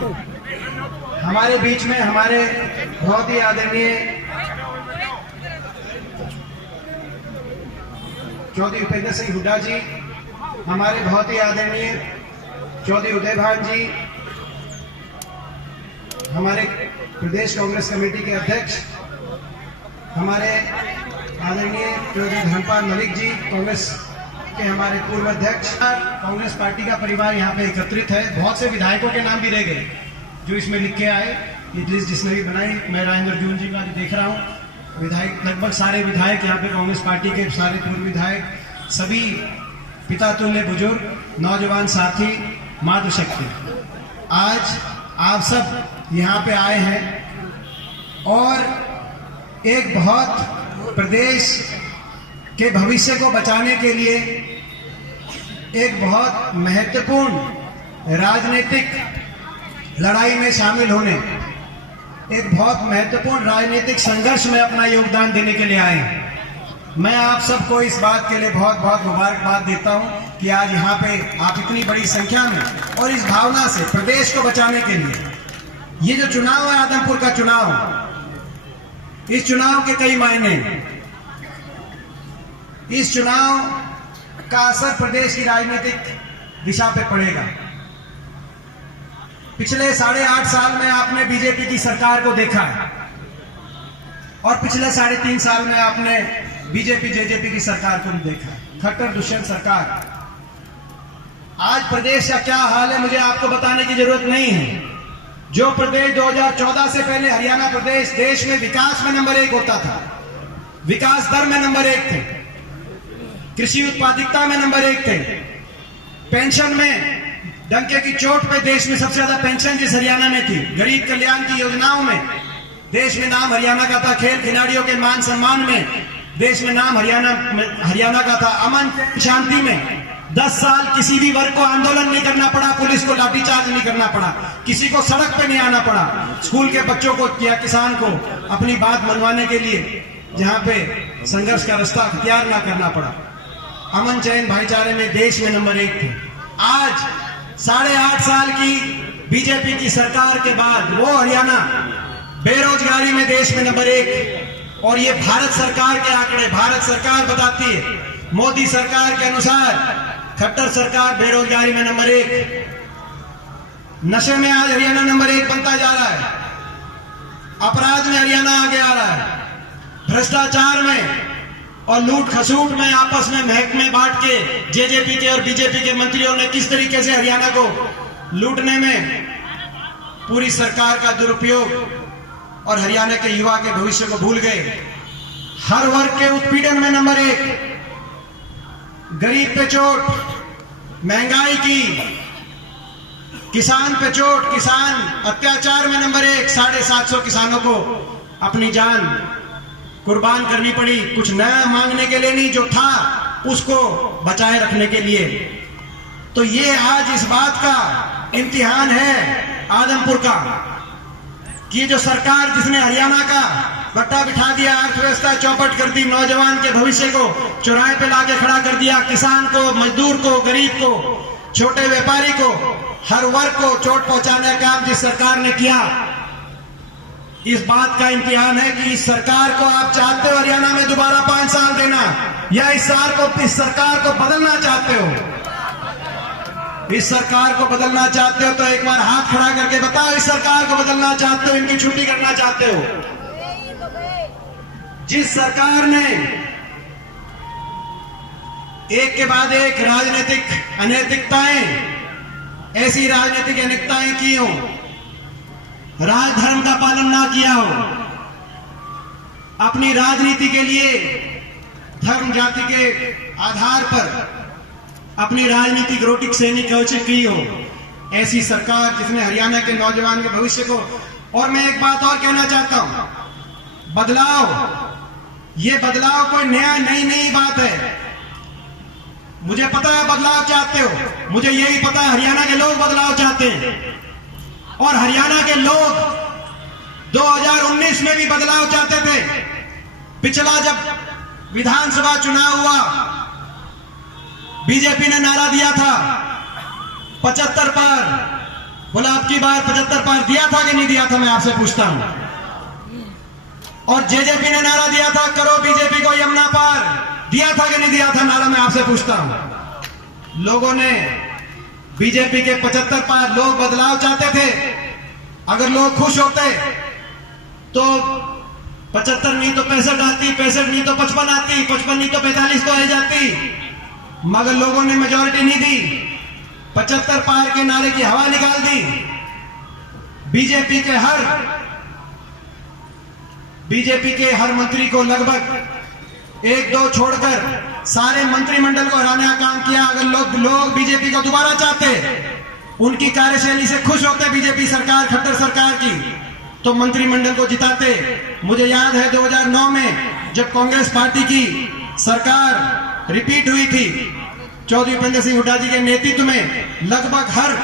हमारे बीच में हमारे बहुत ही आदरणीय चौधरी उपेंद्र सिंह हुड्डा जी, हमारे बहुत ही आदरणीय चौधरी उदय भान जी, हमारे प्रदेश कांग्रेस कमेटी के अध्यक्ष, हमारे आदरणीय चौधरी धर्मपाल मलिक जी, कांग्रेस के हमारे पूर्व अध्यक्ष। कांग्रेस पार्टी का परिवार यहाँ पे एकत्रित है। बहुत से विधायकों के नाम भी रह गए जो इसमें लिख के आए। ये लिस्ट जिसने भी बनाई, मैं राजेंद्र जून जी का देख रहा हूँ, विधायक लगभग सारे विधायक यहाँ पे कांग्रेस पार्टी के सारे पूर्व विधायक, सभी पिता तुल्य बुजुर्ग, नौजवान साथी, मातृशक्ति, आज आप सब यहाँ पे आए हैं और एक बहुत प्रदेश के भविष्य को बचाने के लिए एक बहुत महत्वपूर्ण राजनीतिक लड़ाई में शामिल होने, एक बहुत महत्वपूर्ण राजनीतिक संघर्ष में अपना योगदान देने के लिए आए हैं। मैं आप सबको इस बात के लिए बहुत बहुत मुबारकबाद देता हूं कि आज यहाँ पे आप इतनी बड़ी संख्या में और इस भावना से प्रदेश को बचाने के लिए, ये जो चुनाव है आदमपुर का चुनाव, इस चुनाव के कई मायने, इस चुनाव का असर प्रदेश की राजनीतिक दिशा पे पड़ेगा। पिछले 8.5 साल में आपने बीजेपी की सरकार को देखा है और पिछले 3.5 साल में आपने बीजेपी जेजेपी की सरकार को भी देखा है, खट्टर दुष्यंत सरकार। आज प्रदेश का क्या हाल है मुझे आपको बताने की जरूरत नहीं है। जो प्रदेश 2014 से पहले हरियाणा प्रदेश देश में विकास में नंबर 1 होता था, विकास दर में नंबर 1 थे, कृषि उत्पादकता में नंबर 1 थे, पेंशन में डंके की चोट पे देश में सबसे ज्यादा पेंशन जिस हरियाणा में थी, गरीब कल्याण की योजनाओं में देश में नाम हरियाणा का था, खेल खिलाड़ियों के मान सम्मान में देश में नाम हरियाणा का था, अमन शांति में 10 साल किसी भी वर्ग को आंदोलन नहीं करना पड़ा, पुलिस को लाठीचार्ज नहीं करना पड़ा, किसी को सड़क पे नहीं आना पड़ा, स्कूल के बच्चों को या किसान को अपनी बात मनवाने के लिए जहां पे संघर्ष का रास्ता अख्तियार ना करना पड़ा, अमन चैन भाईचारे में देश में नंबर 1 थे। आज 8.5 साल की बीजेपी की सरकार के बाद वो हरियाणा बेरोजगारी में देश में नंबर 1, और ये भारत सरकार के आंकड़े, भारत सरकार बताती है, मोदी सरकार के अनुसार खट्टर सरकार बेरोजगारी में नंबर 1, नशे में आज हरियाणा नंबर 1 बनता जा रहा है, अपराध में हरियाणा आगे आ रहा है, भ्रष्टाचार में और लूट खसूट में आपस में महकमे बांट के जेजेपी के और बीजेपी के मंत्रियों ने किस तरीके से हरियाणा को लूटने में पूरी सरकार का दुरुपयोग और हरियाणा के युवा के भविष्य को भूल गए। हर वर्ग के उत्पीड़न में नंबर 1, गरीब पे चोट, महंगाई की, किसान पे चोट, किसान अत्याचार में नंबर 1, 750 किसानों को अपनी जान कुर्बान करनी पड़ी, कुछ नया मांगने के लिए नहीं, जो था उसको बचाए रखने के लिए। तो ये आज इस बात का इम्तिहान है आदमपुर का कि जो सरकार जिसने हरियाणा का बट्टा बिठा दिया, अर्थव्यवस्था चौपट कर दी, नौजवान के भविष्य को चौराहे पे लाके खड़ा कर दिया, किसान को, मजदूर को, गरीब को, छोटे व्यापारी को, हर वर्ग को चोट पहुंचाने का काम जिस सरकार ने किया, इस बात का इम्तिहान है कि इस सरकार को आप चाहते हो हरियाणा में दोबारा 5 साल देना, या इस सरकार को बदलना चाहते हो? इस सरकार को बदलना चाहते हो तो एक बार हाथ खड़ा करके बताओ, इस सरकार को बदलना चाहते हो, इनकी छुट्टी करना चाहते हो? जिस सरकार ने एक के बाद एक राजनीतिक अनैतिकताएं, ऐसी राजनीतिक अनैतिकताएं की हो, राज धर्म का पालन ना किया हो, अपनी राजनीति के लिए धर्म जाति के आधार पर अपनी राजनीतिक रोटी सेनी कोशिश की हो, ऐसी सरकार जिसने हरियाणा के नौजवान के भविष्य को। और मैं एक बात और कहना चाहता हूं, बदलाव, ये बदलाव कोई नई बात है। मुझे पता है बदलाव चाहते हो, मुझे यही पता है हरियाणा के लोग बदलाव चाहते हैं, और हरियाणा के लोग 2019 में भी बदलाव चाहते थे। पिछला जब विधानसभा चुनाव हुआ, बीजेपी ने नारा दिया था 75 पर, बोला अब की बार 75 पार दिया था कि नहीं दिया था, मैं आपसे पूछता हूं। और जेजेपी ने नारा दिया था करो बीजेपी को यमुना पार, दिया था कि नहीं दिया था नारा, मैं आपसे पूछता हूं। लोगों ने बीजेपी के 75 पार, लोग बदलाव चाहते थे। अगर लोग खुश होते तो 75 नहीं तो 65 आती, 65 नहीं तो 55 आती, 55 नहीं तो 45 तो आ जाती, मगर लोगों ने मेजॉरिटी नहीं दी। 75 पार के नारे की हवा निकाल दी। बीजेपी के हर मंत्री को लगभग 1-2 छोड़कर सारे मंत्रिमंडल को हराने का काम किया। अगर लोग बीजेपी को दोबारा चाहते, उनकी कार्यशैली से खुश होते बीजेपी सरकार, खट्टर सरकार की, तो मंत्रिमंडल को जिताते। मुझे याद है 2009 में जब कांग्रेस पार्टी की सरकार रिपीट हुई थी, चौधरी भूपेंद्र सिंह हुड्डा जी के नेतृत्व में, लगभग हर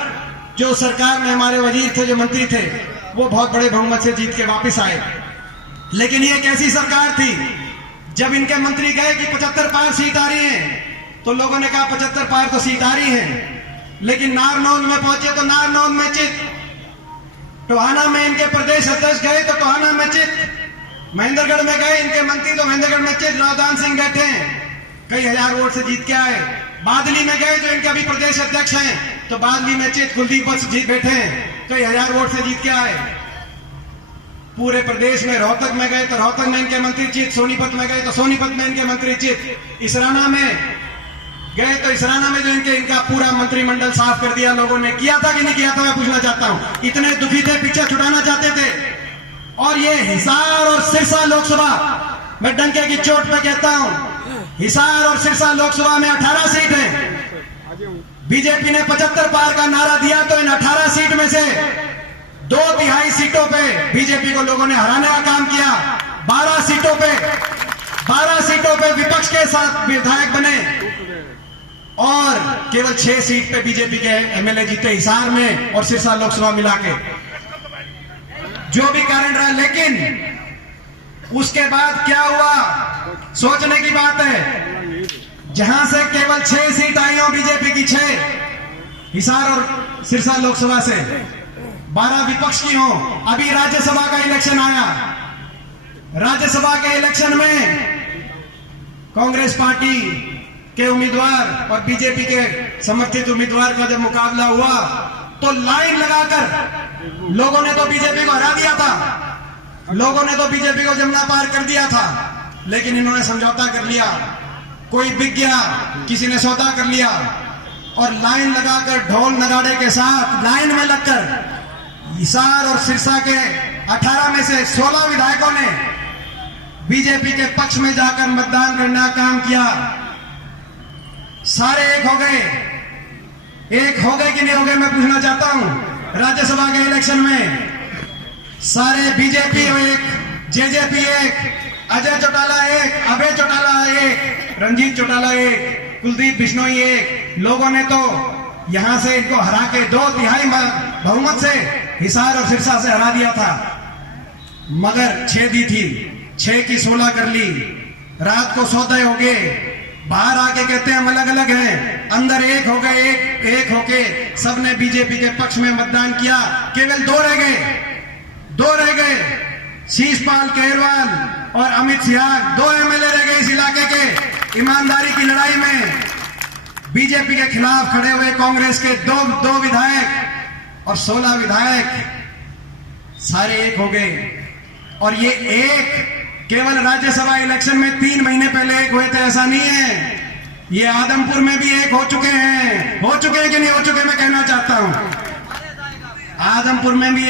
जो सरकार में हमारे वजीर थे, जो मंत्री थे, वो बहुत बड़े बहुमत से जीत के वापस आए। लेकिन ये कैसी सरकार थी, जब इनके मंत्री गए कि 75 पार सीट आ रही है, तो लोगों ने कहा 75 पार तो सीट आ रही है, लेकिन नारनौल में पहुंचे तो नारनौल में चित, टोहाना में इनके प्रदेश अध्यक्ष गए तो टोहाना में चित, महेंद्रगढ़ में गए इनके मंत्री तो महेंद्रगढ़ में चित, रावदान सिंह बैठे हैं, कई हजार वोट से जीत के आए। बादली में गए जो इनके अभी प्रदेश अध्यक्ष हैं, तो बादली में चित कुलदीप वत्स जीत बैठे हैं, कई हजार वोट से जीत के आए। पूरे प्रदेश में रोहतक में गए तो रोहतक में इनके मंत्री चित, सोनीपत में गए तो सोनीपत में इनके मंत्री चित, इसराना में गए तो इसराना में जो इनका पूरा मंत्रिमंडल साफ कर दिया लोगों ने। किया था कि नहीं किया था, मैं पूछना चाहता हूं। इतने दुखी थे, पीछे छुड़ाना चाहते थे। और ये हिसार और सिरसा लोकसभा, मैं डंके की चोट पे कहता हूं, हिसार और सिरसा लोकसभा में 18 सीट है। बीजेपी ने 75 पार का नारा दिया तो इन 18 सीट में से 2/3 सीटों पे बीजेपी को लोगों ने हराने का काम किया। 12 सीटों पे विपक्ष के साथ विधायक बने और केवल 6 सीट पे बीजेपी के एमएलए जीते, हिसार में और सिरसा लोकसभा मिला के। जो भी कारण रहा, लेकिन उसके बाद क्या हुआ, सोचने की बात है। जहां से केवल 6 सीट आई हो बीजेपी की, 6 हिसार और सिरसा लोकसभा से, 12 विपक्ष की हो। अभी राज्यसभा का इलेक्शन आया, राज्यसभा के इलेक्शन में कांग्रेस पार्टी के उम्मीदवार और बीजेपी के समर्थित उम्मीदवार का जब मुकाबला हुआ तो लाइन लगाकर लोगों ने तो बीजेपी को हरा दिया था, लोगों ने तो बीजेपी को जमुना पार कर दिया था। लेकिन इन्होंने समझौता कर लिया, कोई बिक गया, किसी ने सौदा कर लिया और लाइन लगाकर ढोल नगाड़े के साथ लाइन में लगकर हिसार और सिरसा के 18 में से 16 विधायकों ने बीजेपी के पक्ष में जाकर मतदान करने का काम किया। सारे एक हो गए कि नहीं हो गए, मैं पूछना चाहता हूं। राज्यसभा के इलेक्शन में सारे बीजेपी एक, जेजेपी एक, अजय चौटाला एक, अभय चौटाला एक, रंजीत चौटाला एक, कुलदीप बिश्नोई एक। लोगों ने तो यहां से इनको हरा के 2/3 बहुमत से हिसार और सिरसा से हरा दिया था। मगर 6 दी थी, 6 की 16 कर ली। रात को सौदे हो गए, बाहर आके कहते हैं हम अलग अलग हैं, अंदर एक हो गए, एक होके सबने बीजेपी के पक्ष में मतदान किया। केवल 2 रह गए, शीशपाल केरवाल और अमित सियाग, 2 एमएलए रह गए इस इलाके के। ईमानदारी की लड़ाई में बीजेपी के खिलाफ खड़े हुए कांग्रेस के 2 विधायक और 16 विधायक सारे एक हो गए। और ये एक केवल राज्यसभा इलेक्शन में 3 महीने पहले एक हुए थे, ऐसा नहीं है। ये आदमपुर में भी एक हो चुके हैं कि नहीं हो चुके, मैं कहना चाहता हूं। आदमपुर में भी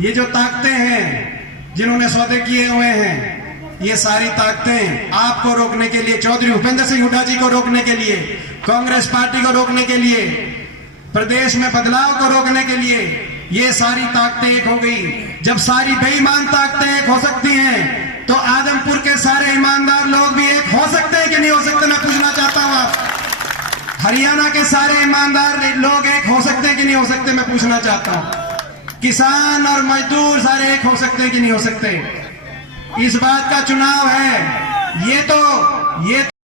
ये जो ताकतें हैं जिन्होंने सौदे किए हुए हैं, ये सारी ताकतें आपको रोकने के लिए, चौधरी भूपेंद्र सिंह हुड्डा जी को रोकने के लिए, कांग्रेस पार्टी को रोकने के लिए, प्रदेश में बदलाव को रोकने के लिए, ये सारी ताकतें एक हो गई। जब सारी बेईमान ताकतें एक हो सकती हैं तो आदमपुर के सारे ईमानदार लोग भी एक हो सकते हैं कि नहीं हो सकते, मैं पूछना चाहता हूं आप। हरियाणा के सारे ईमानदार लोग एक हो सकते हैं कि नहीं हो सकते, मैं पूछना चाहता हूं। किसान और मजदूर सारे एक हो सकते हैं कि नहीं हो सकते। इस बात का चुनाव है। ये